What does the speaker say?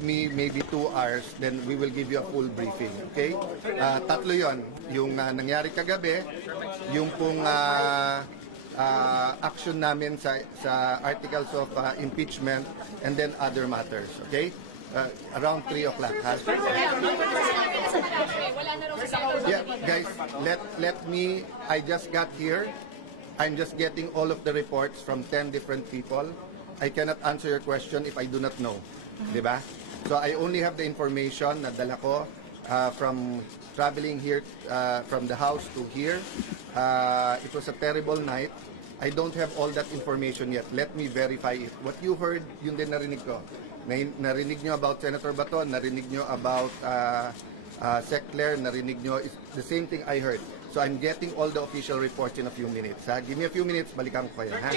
give me maybe 2 hours, then we will give you a full briefing. Okay? Tatlo yon. Yung nangyari kagabi, yung pong action namin sa articles of impeachment, and then other matters. Okay? Around 3 o'clock. Yeah, guys, let me, I just got here. I'm just getting all of the reports from 10 different people. I cannot answer your question if I do not know. Diba? So I only have the information na dala ko from traveling here from the house to here. It was a terrible night. I don't have all that information yet. Let me verify it. What you heard, yun din narinig ko. Narinig nyo about Senator Bato, narinig nyo about Sec Claire, narinig nyo, it's the same thing I heard. So I'm getting all the official reports in a few minutes. Give me a few minutes, balikan ko kayo. Ha?